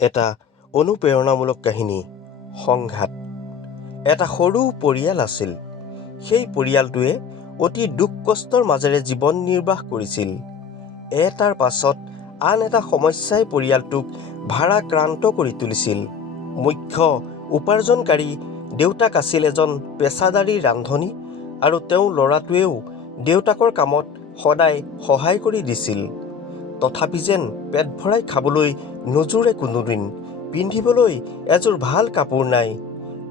এটা অনুপ্ৰেৰণামূলক কাহিনী। সংঘাত। এটা সৰু পৰিয়াল আছিল। সেই পৰিয়ালটোৱে অতি দুখ কষ্টৰ মাজেৰে জীৱন নিৰ্বাহ কৰিছিল। এটাৰ পাছত আন এটা সমস্যাই পৰিয়ালটোক ভাৰাক্ৰান্ত কৰি তুলিছিল। মুখ্য উপাৰ্জনকাৰী দেউতাক আছিল এজন পেছাদাৰী ৰান্ধনী আৰু তেওঁৰ ল'ৰাটোৱেও দেউতাকৰ কামত সদায় সহায় কৰি দিছিল। তথাপি যেন পেট ভৰাই খাবলৈ নোজোৰে কোনোদিন, পিন্ধিবলৈ এযোৰ ভাল কাপোৰ নাই।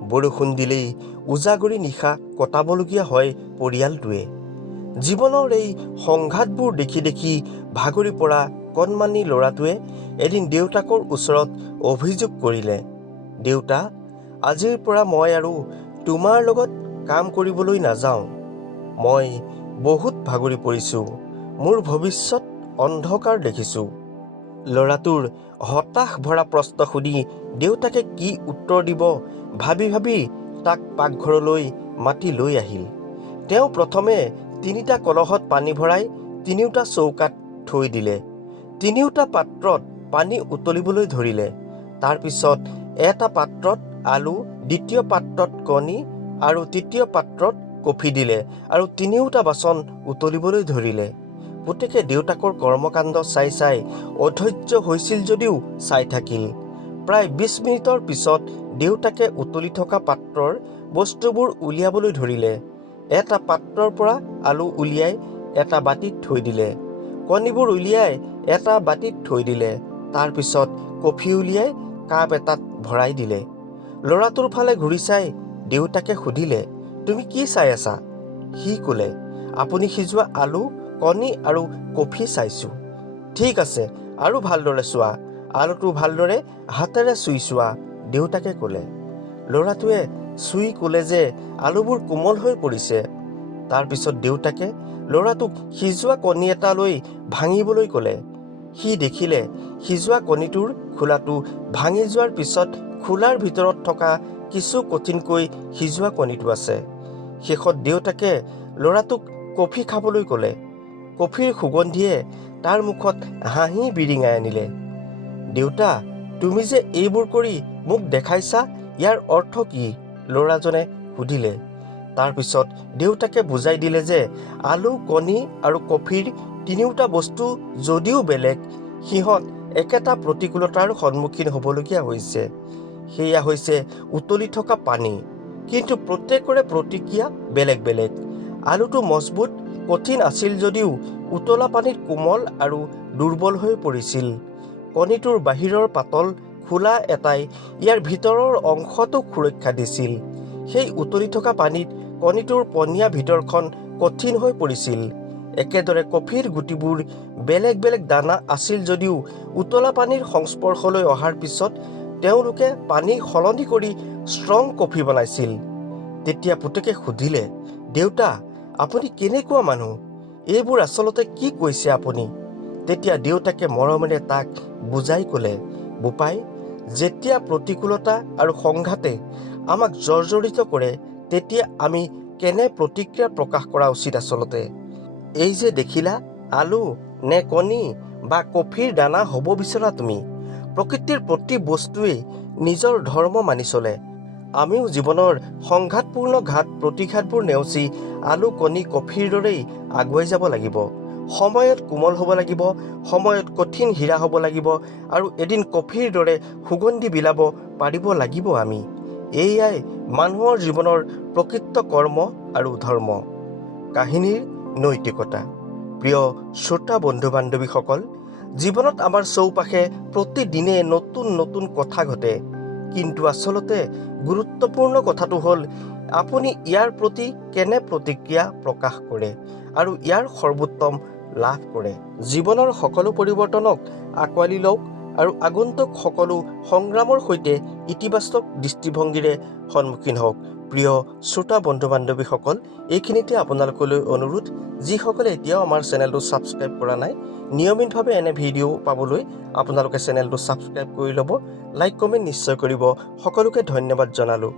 বৰষুণ দিলেই উজাগৰি নিশা কটাবলগীয়া হয় পৰিয়ালটোৱে। জীৱনৰ এই সংঘাতবোৰ দেখি দেখি ভাগৰি পৰা কণমানি ল'ৰাটোৱে এদিন দেউতাকৰ ওচৰত অভিযোগ কৰিলে, "দেউতা, আজিৰ পৰা মই আৰু তোমাৰ লগত কাম কৰিবলৈ নাযাওঁ। মই বহুত ভাগৰি পৰিছোঁ। মোৰ ভৱিষ্যত অন্ধকাৰ দেখিছোঁ।" ল'ৰাটোৰ হতাশ ভৰা প্ৰশ্ন শুনি দেউতাকে কি উত্তৰ দিব ভাবি ভাবি তাক পাকঘৰলৈ মাতি লৈ আহিল। তেওঁ প্ৰথমে 3টা কলহত পানী ভৰাই 3টা চৌকাত থৈ দিলে। 3টা পাত্ৰত পানী উতলিবলৈ ধৰিলে। তাৰ পিছত এটা পাত্ৰত আলু, 2য় পাত্ৰত কণী আৰু 3য় পাত্ৰত কফি দিলে আৰু 3টা বাচন উতলিবলৈ ধৰিলে। পুতেকে দেউতাকৰ কৰ্মকাণ্ড চাই চাই অধৈৰ্য হৈছিল যদিও চাই থাকিল। প্ৰায় 20 মিনিটৰ পিছত দেউতাকে উতলি থকা পাত্ৰৰ বস্তুবোৰ উলিয়াবলৈ ধৰিলে। এটা পাত্ৰৰ পৰা আলু উলিয়াই এটা বাটিত থৈ দিলে। কণীবোৰ উলিয়াই এটা বাটিত থৈ দিলে। তাৰ পিছত কফি উলিয়াই কাপ এটাত ভৰাই দিলে। ল'ৰাটোৰ ফালে ঘূৰি চাই দেউতাকে সুধিলে, "তুমি কি চাই আছা?" সি ক'লে, "আপুনি সিজোৱা আলু, কণী আৰু কফি চাইছোঁ।" "ঠিক আছে, আৰু ভালদৰে চোৱা। আলুটো ভালদৰে হাতেৰে চুই চোৱা", দেউতাকে ক'লে। ল'ৰাটোৱে চুই ক'লে যে আলুবোৰ কোমল হৈ পৰিছে। তাৰ পিছত দেউতাকে ল'ৰাটোক সিজোৱা কণী এটা লৈ ভাঙিবলৈ ক'লে। সি দেখিলে সিজোৱা কণীটোৰ খোলাটো ভাঙি যোৱাৰ পিছত খোলাৰ ভিতৰত থকা কিছু কঠিনকৈ সিজোৱা কণীটো আছে। শেষত দেউতাকে ল'ৰাটোক কফি খাবলৈ ক'লে। কফিৰ সুগন্ধিয়ে তাৰ মুখত হাঁহি বিৰিঙাই আনিলে। "দেউতা, তুমি যে এইবোৰ কৰি মোক দেখাইছা, ইয়াৰ অৰ্থ কি?" ল'ৰাজনে সুধিলে। তাৰ পিছত দেউতাকে বুজাই দিলে যে আলু, কণী আৰু কফিৰ 3টা বস্তু যদিও বেলেগ, সিহঁত একেটা প্ৰতিকূলতাৰ সন্মুখীন হ'বলগীয়া হৈছে। সেয়া হৈছে উতলি থকা পানী। কিন্তু প্ৰত্যেকৰে প্ৰতিক্ৰিয়া বেলেগ বেলেগ। আলুটো মজবুত, কঠিন আছিল যদিও উতলা পানীত কোমল আৰু দুৰ্বল হৈ পৰিছিল। কণীটোৰ বাহিৰৰ পাতল খোলা এটাই ইয়াৰ ভিতৰৰ অংশটোক সুৰক্ষা দিছিল। সেই উতলি থকা পানীত কণীটোৰ পনীয়া ভিতৰখন কঠিন হৈ পৰিছিল। একেদৰে কফিৰ গুটিবোৰ বেলেগ বেলেগ দানা আছিল যদিও উতলা পানীৰ সংস্পৰ্শলৈ অহাৰ পিছত তেওঁলোকে পানী সলনি কৰি ষ্ট্ৰং কফি বনাইছিল। তেতিয়া পুতেকে সুধিলে, "দেউতা, আপুনি কেনেকুৱা মানুহ? এইবোৰ আচলতে কি কৈছে আপুনি?" তেতিয়া দেউতাকে মৰমেৰে তাক বুজাই ক'লে, "বোপাই, যেতিয়া প্ৰতিকূলতা আৰু সংঘাতে আমাক জৰ্জৰিত কৰে, তেতিয়া আমি কেনে প্ৰতিক্ৰিয়া প্ৰকাশ কৰা উচিত আচলতে? এই যে দেখিলা, আলু নে কণী বা কফিৰ দানা হ'ব বিচৰা তুমি? প্ৰকৃতিৰ প্ৰতি বস্তুৱেই নিজৰ ধৰ্ম মানি চলে। আমিও জীৱনৰ সংঘাতপূৰ্ণ প্ৰতিঘাতবোৰ নেওচি আলু, কণী, কফিৰ দৰেই আগুৱাই যাব লাগিব। সময়ত কোমল হ'ব লাগিব, সময়ত কঠিন হীৰা হ'ব লাগিব আৰু এদিন কফিৰ দৰে সুগন্ধি বিলাব পাৰিব লাগিব আমি। এয়াই মানুহৰ জীৱনৰ প্ৰকৃত কৰ্ম আৰু ধৰ্ম। কাহিনীৰ নৈতিকতা। প্ৰিয় শ্ৰোতা বন্ধু-বান্ধৱীসকল, জীৱনত আমাৰ চৌপাশে প্ৰতিদিনে নতুন নতুন কথা ঘটে। কিন্তু আচলতে গুৰুত্বপূৰ্ণ কথাটো হ'ল আপুনি ইয়াৰ প্ৰতি কেনে প্ৰতিক্ৰিয়া প্ৰকাশ কৰে আৰু ইয়াৰ সৰ্বোত্তম লাভ কৰে। জীৱনৰ সকলো পৰিৱৰ্তনক আঁকোৱালি লওক আৰু আগন্তুক সকলো সংগ্ৰামৰ সৈতে ইতিবাচক দৃষ্টিভংগীৰে সন্মুখীন হওক। প্ৰিয় শ্ৰোতা বন্ধু-বান্ধৱীসকল, এইখিনিতে আপোনালোকলৈ অনুৰোধ, যিসকলে এতিয়াও আমাৰ চেনেলটো ছাবস্ক্ৰাইব কৰা নাই, নিয়মিতভাৱে এনে ভিডিঅ' পাবলৈ আপোনালোকে চেনেলটো ছাবস্ক্ৰাইব কৰি ল'ব। লাইক কমেণ্ট নিশ্চয় কৰিব। সকলোকে ধন্যবাদ জনালোঁ।